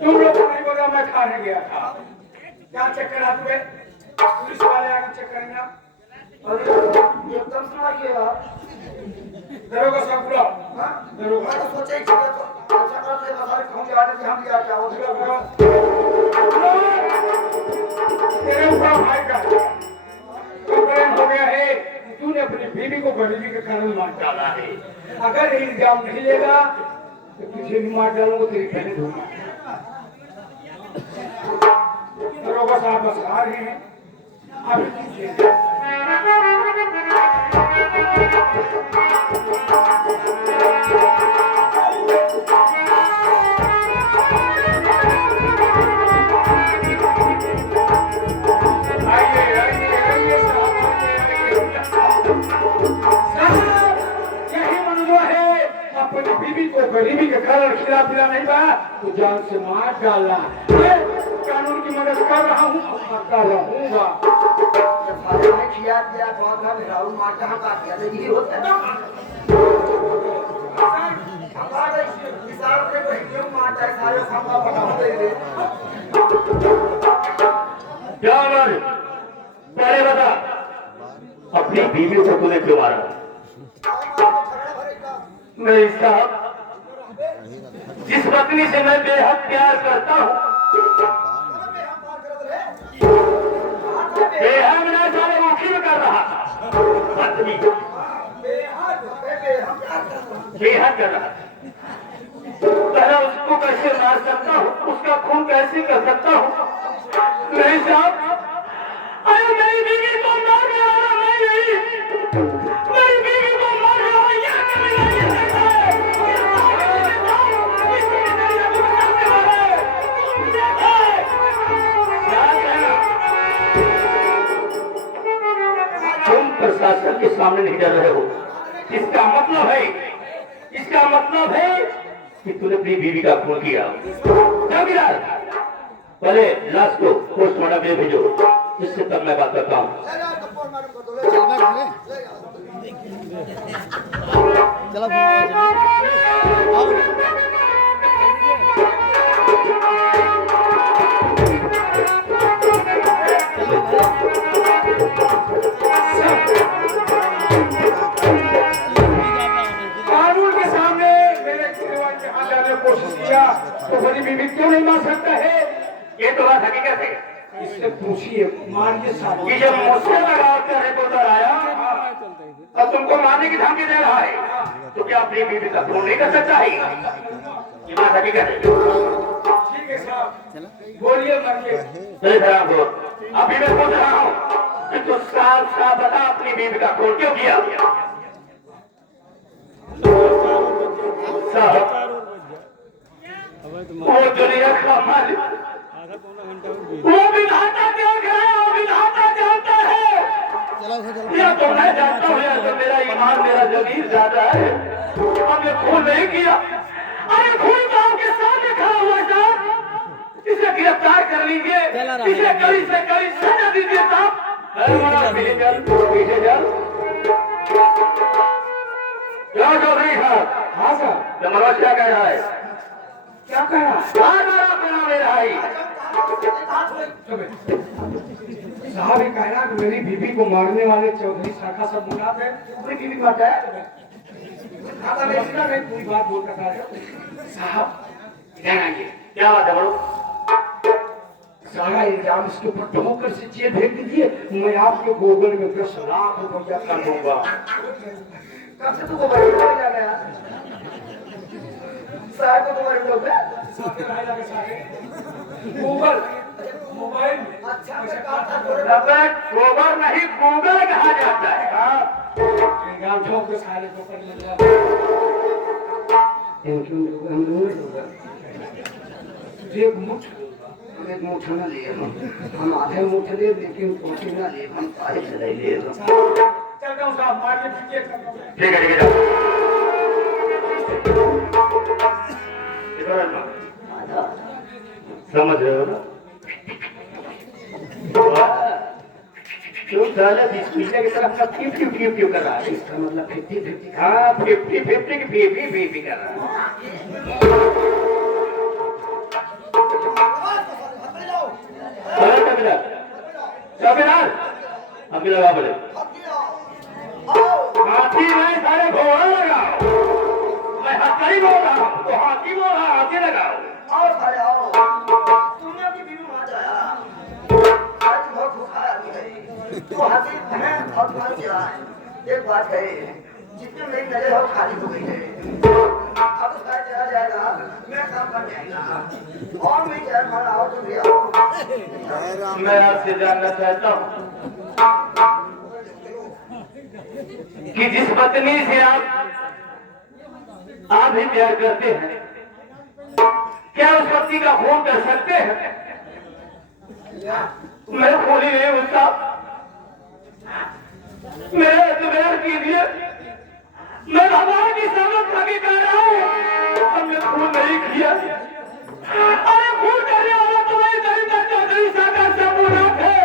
तुम लोग को नहीं बोला, मैं खाने गया था। क्या चेक करा तुम्हें? पुलिस वाले आके चेक करेंगे। अरे एकदम सुना गया। दरोगा साहब बुलाओ। हाँ दरोगा मैं तो सोचा ही था तो अच्छा कर ले बता रहे कौन जा रहे थे हम क्या क्या हो बुलाओ, बुलाओ। तेरे ऊपर भाई का कंप्लेंट हो गया है कि तूने अपनी बीवी को गरीबी के कारण मार डाला है। अगर ये इल्जाम नहीं लेगा तो तुझे भी मार डालूंगा, तेरी पहले धोना। दरोगा साहब बस आ रहे हैं, आप कीजिए। बीबी को गरीबी के कारण खिला पिला नहीं बा तो जान से मार डालना। कानून की मदद कर रहा हूँ, करता रहूंगा। सारे ने खिया दिया कौन था राहुल मारता हम का किया तो ये होता है ना हमारे हिसाब से कोई क्यों मारता है सारे सामना बना दे क्या मारे पहले बता अपनी बीवी को तूने क्यों मारा? नहीं साहब, जिस पत्नी से मैं बेहद प्यार करता हूँ बेहद मैं सारे मुखी कर रहा था। पत्नी बेहद कर रहा था। पहले उसको कैसे मार सकता हूँ, उसका खून कैसे कर सकता हूँ? नहीं साहब, अरे मेरी बीवी को मार रहा नहीं, मेरी बीवी को मार रहा प्रशासन के सामने नहीं डर रहे हो। इसका मतलब है कि तूने अपनी बीवी का खून किया। पहले लाश को पोस्टमार्टम में भेजो, इससे तब मैं बात करता हूँ। कानून के सामने मेरे परिवार के हाथ जाने की कोशिश किया तो बड़ी बीवी क्यों नहीं मार सकता है? ये तो बात हकीकत है। इससे पूछिए, मारिए साहब। ये जब मुझसे लगा कर रिपोर्टर आया तब तुमको मारने की धमकी दे रहा है, तो क्या अपनी बीवी का खून नहीं कर सकता है? ये बात हकीकत है। ठीक है साहब, बोलिए मारिए। चलिए खराब हो, अभी मैं पूछ रहा हूँ कि तू साफ साफ बता अपनी बीवी का खून क्यों किया? साहब, वो दुनिया का मालिक, वो विधाता देख रहा है, वो विधाता जानता है। या तो मैं जानता हूँ, या तो मेरा ईमान मेरा जमीर ज्यादा है। हमने खून नहीं किया। अरे खून तो आपके सामने खड़ा हुआ साहब, इसे गिरफ्तार कर लीजिए, इसे कड़ी से कड़ी सजा दीजिए साहब। पीछे चल, पीछे चल। क्या चौधरी साहब? हाँ साहब, मनोज क्या कह रहा है? क्या कह रहा है? साहब ये कह रहा कि मेरी बीवी को मारने वाले चौधरी शाखा सब मुनाफ है, अपनी बीवी को आता है। पूरी बात बोल रहा है साहब। इधर आइए। क्या बात है बड़ो? सारा इल्जाम इसके ऊपर ठोकर से जेल भेज दीजिए, मैं आपके गूगल में 10 लाख रुपया कर दूंगा। कब से तू को बड़ी हो जा रहा है साहब को तुम्हारे लोग गूगल मोबाइल अच्छा गोबर नहीं गूगल कहा जाता है। गाँव चौक के सारे को कर लेगा। एक मुठ न लिए हम आधे मुठ ले लेकिन कोठी न ले हम सारे से ले ले चलता हूँ साहब, मारिए पीटिए करता हूँ। ठीक है ठीक है, समझ रहे हो ना? क्यों साला बिस्मिल्लाह की तरफ का क्यों कर रहा है? इसका मतलब 50-50 हाँ 50-50 की 50-50 कर रहा है। हाथी लगा बोले हाथी आओ आओ हाथी नहीं सारे घोड़ा लगाओ। मैं हथकड़ी बोल रहा हूँ तो हाथी बोल रहा हाथी लगाओ। आओ सारे आओ। तुमने अपनी बीवी वहां जाया आज बहुत भूखा आदमी है तो हाथी है बहुत भाग गया है। एक बात है जितने मेरी नजर है वो खाली हो गई है। अब उसका चला जाएगा मेरा काम बन जाएगा और मैं चार खाना आओ तो ले आओ। मैं आपसे जानना चाहता हूँ कि जिस पत्नी से आप भी प्यार करते हैं क्या उस पत्नी का खून कर सकते हैं? मैं खूनी नहीं हूं साहब, मेरा एतबार कीजिए। मैं भगवान की समझ आगे कर रहा हूँ, हमने खून नहीं किया। अरे खून करने वाला तुम्हारी दरिद्र चौधरी सागर से मुनाफ है।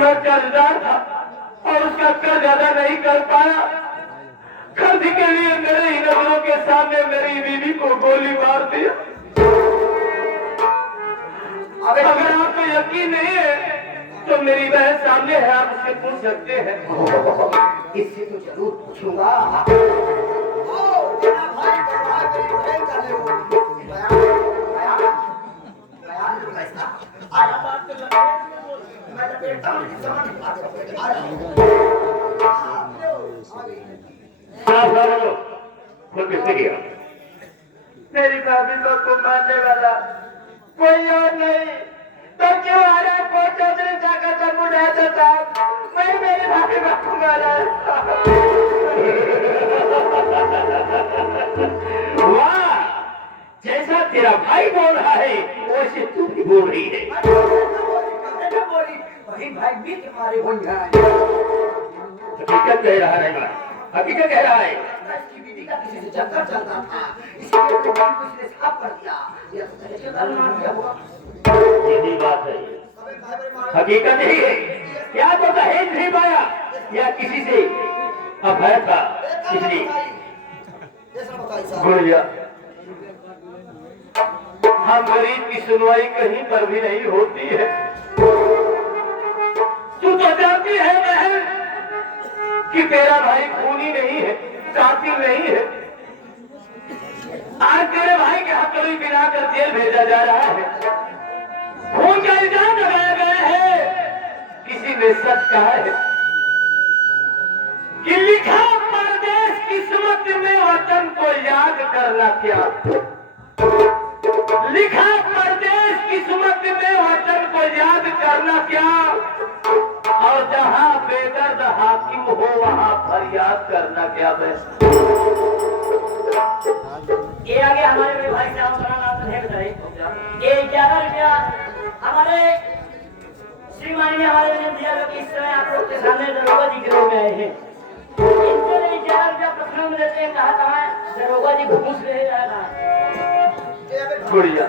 मैं कर्जदार था और उसका कर्ज अदा नहीं कर पाया। कर्ज के लिए मेरे ही नजरों के सामने मेरी बीवी को गोली मार दिया। अगर आपको यकीन नहीं है तो मेरी बहन सामने है, आप उससे पूछ सकते हैं। इससे तो जरूर पूछूंगा। ओ तेरा भाई मेरी बहन का ले वो बयान तो कैसा आया बात कर लगे मैं तो बेटा हूं समझ बात कर आया साफ बोलो खुद किसने किया? मेरी भाभी को मारने वाला कोई और नहीं तो क्यों आ रहा है? चौधरी जाकर जब उठाया था मैं मेरी भाभी को मारा। वाह, जैसा तेरा भाई बोल रहा है वैसे तू भी बोल रही है। वही भाई भी तुम्हारे हो जाए। हकीकत कह रहा है मैं, हकीकत कह रहा है। इसकी बीवी का किसी से चक्कर चलता था इसलिए अपने बीवी को इसने साफ कर दिया। ये तो रिश्तेदार मान गया होगा। यही बात है, हकीकत यही है। क्या तो दहेज नहीं पाया या किसी से अभय था इसलिए। गुड़िया, हम गरीब की सुनवाई कहीं पर भी नहीं होती है। तू तो जानती है बहन कि तेरा भाई खूनी नहीं है, कातिल नहीं है। आज तेरे भाई के हथकड़ी गिराकर जेल भेजा जा रहा है। खून का इल्जाम लगाया गया है। किसी ने सच कहा है कि लिखा परदेश किस्मत में वतन को याद करना क्या। लिखा परदेश किस्मत में वतन को याद करना क्या। और जहां बेदर्द हाकिम हो वहां फरियाद करना क्या। बस ये आगे हमारे मेरे भाई साहब का नाम है बताइए। ये 11 रुपया हमारे श्रीमानी हमारे ने दिया जो कि इस समय आप लोग के सामने दरोगा जी के रूप में आए हैं। इनको 11 रुपया प्रश्न में देते हैं। कहा कहाँ दरोगा जी को घूस ले जा रहा है। गुड़िया,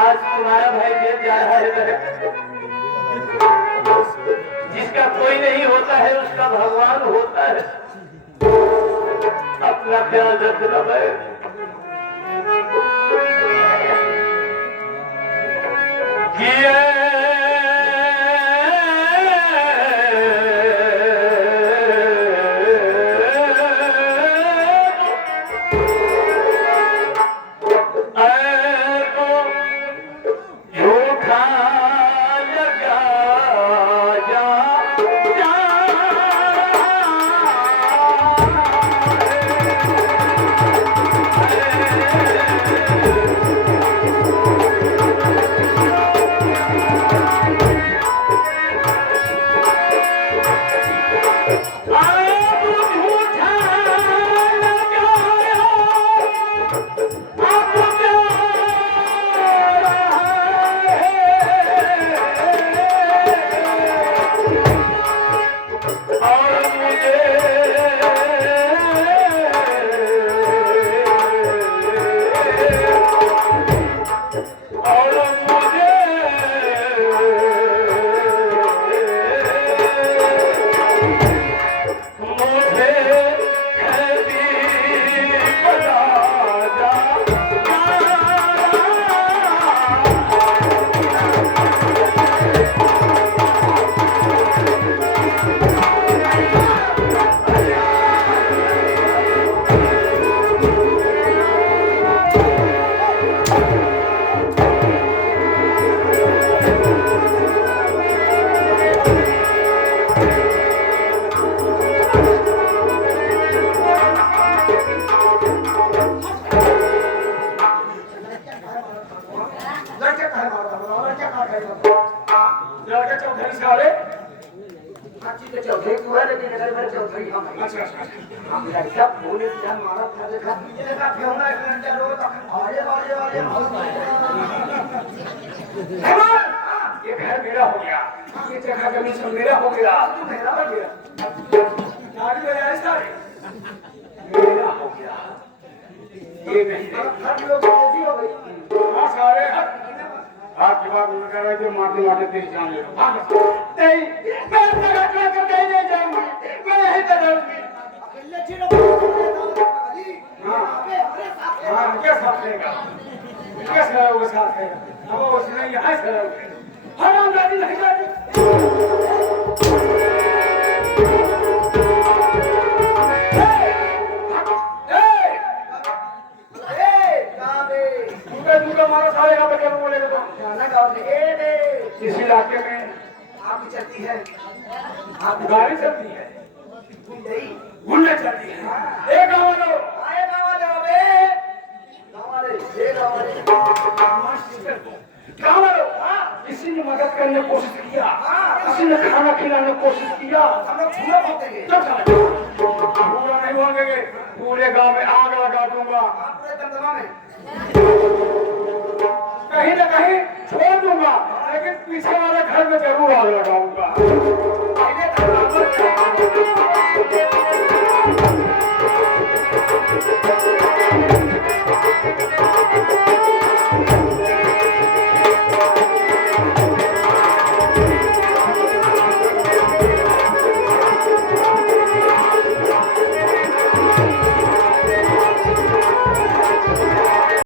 आज तुम्हारा भाई जेल जा रहा है। जिसका कोई नहीं होता है उसका भगवान होता है। अपना ख्याल रखना भाई। की नगर में चौधरी हम हैं। अच्छा अच्छा हम लड़का बोले जान मारा था देखा देखा फेंगा एक मिनट रो तो आरे वाले हेमंत, ये घर मेरा हो गया, ये जगह जमीन सब मेरा हो गया, तू मेरा हो गया गाड़ी में आया सारे मेरा हो गया। ये नहीं है। हर लोग कैसी हो गई हाँ सारे आपकी बात नहीं कर रहे थे, मारते मारते तेज जान ले लो। नहीं, मैं जगह छोड़ कर कहीं नहीं जाऊंगी, मैं यहीं पे रहूंगी। अकेले चिरो पागली हाँ। आगे हमारे साथ है हाँ, क्या साथ लेगा? कैसे रहोगे साथ लेगा? अब वो उसने यहाँ से रहोगे। हरामजादी नहीं जाती। दूसरा मारो सारे यहाँ पे क्या बोलेगा तो? गाना गाओ ए बे इस इलाके में आप चलती है आप गाड़ी चलती है, गुंडई गुंडे चलती है। एक गाँव वालों, आए गाँव वाले ये गाँव वाले गाँव वालों, किसी ने मदद करने की कोशिश किया, किसी ने खाना खिलाने की कोशिश किया, हम लोग छुआ मारते चुप साले। पूरा नहीं मांगेंगे, पूरे गांव में आग लगा दूंगा, आप पूरे दमदमा में कहीं ना कहीं छोड़ दूंगा, लेकिन पीछे वाले घर में जरूर आग लगाऊंगा। पहले